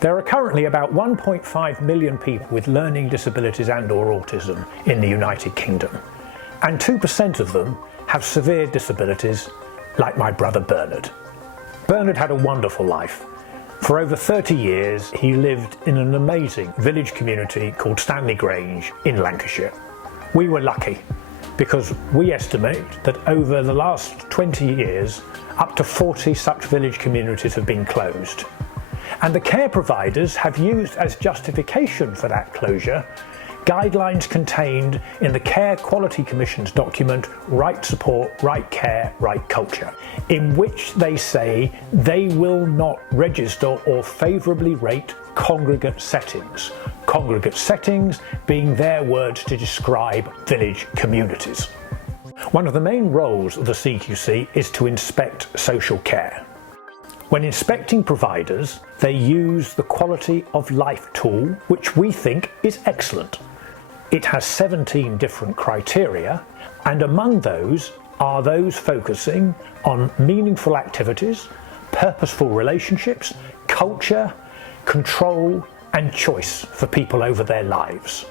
There are currently about 1.5 million people with learning disabilities and/or autism in the United Kingdom, and 2% of them have severe disabilities, like my brother Bernard. Bernard had a wonderful life. For over 30 years, he lived in an amazing village community called Stanley Grange in Lancashire. We were lucky because we estimate that over the last 20 years, up to 40 such village communities have been closed. And the care providers have used as justification for that closure guidelines contained in the Care Quality Commission's document, Right Support, Right Care, Right Culture, in which they say they will not register or favourably rate congregate settings. Congregate settings being their words to describe village communities. One of the main roles of the CQC is to inspect social care. When inspecting providers, they use the Quality of Life tool, which we think is excellent. It has 17 different criteria, and among those are those focusing on meaningful activities, purposeful relationships, culture, control, and choice for people over their lives.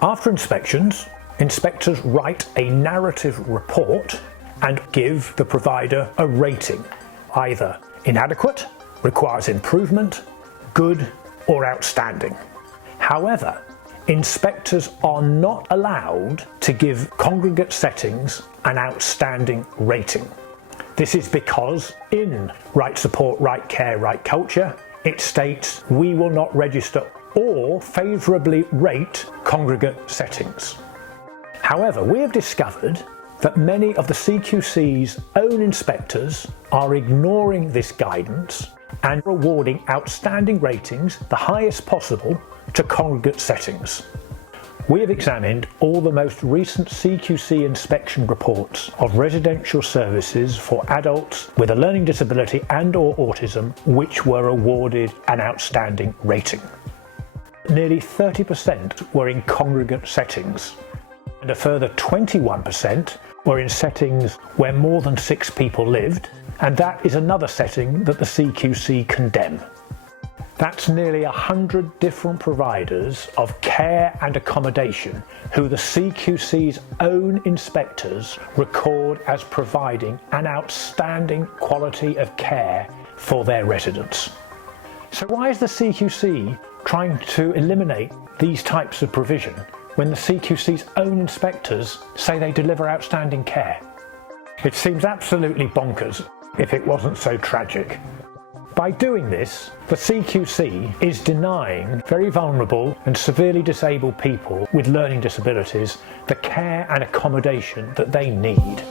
After inspections, inspectors write a narrative report and give the provider a rating, either inadequate, requires improvement, good, or outstanding. However, inspectors are not allowed to give congregate settings an outstanding rating. This is because in Right Support, Right Care, Right Culture, it states we will not register or favourably rate congregate settings. However, we have discovered that many of the CQC's own inspectors are ignoring this guidance and awarding outstanding ratings, the highest possible, to congregate settings. We have examined all the most recent CQC inspection reports of residential services for adults with a learning disability and/or autism which were awarded an outstanding rating. Nearly 30% were in congregate settings, and a further 21% were in settings where more than 6 people lived, and that is another setting that the CQC condemn. That's nearly 100 different providers of care and accommodation who the CQC's own inspectors record as providing an outstanding quality of care for their residents. So why is the CQC trying to eliminate these types of provision when the CQC's own inspectors say they deliver outstanding care? It seems absolutely bonkers if it wasn't so tragic. By doing this, the CQC is denying very vulnerable and severely disabled people with learning disabilities the care and accommodation that they need.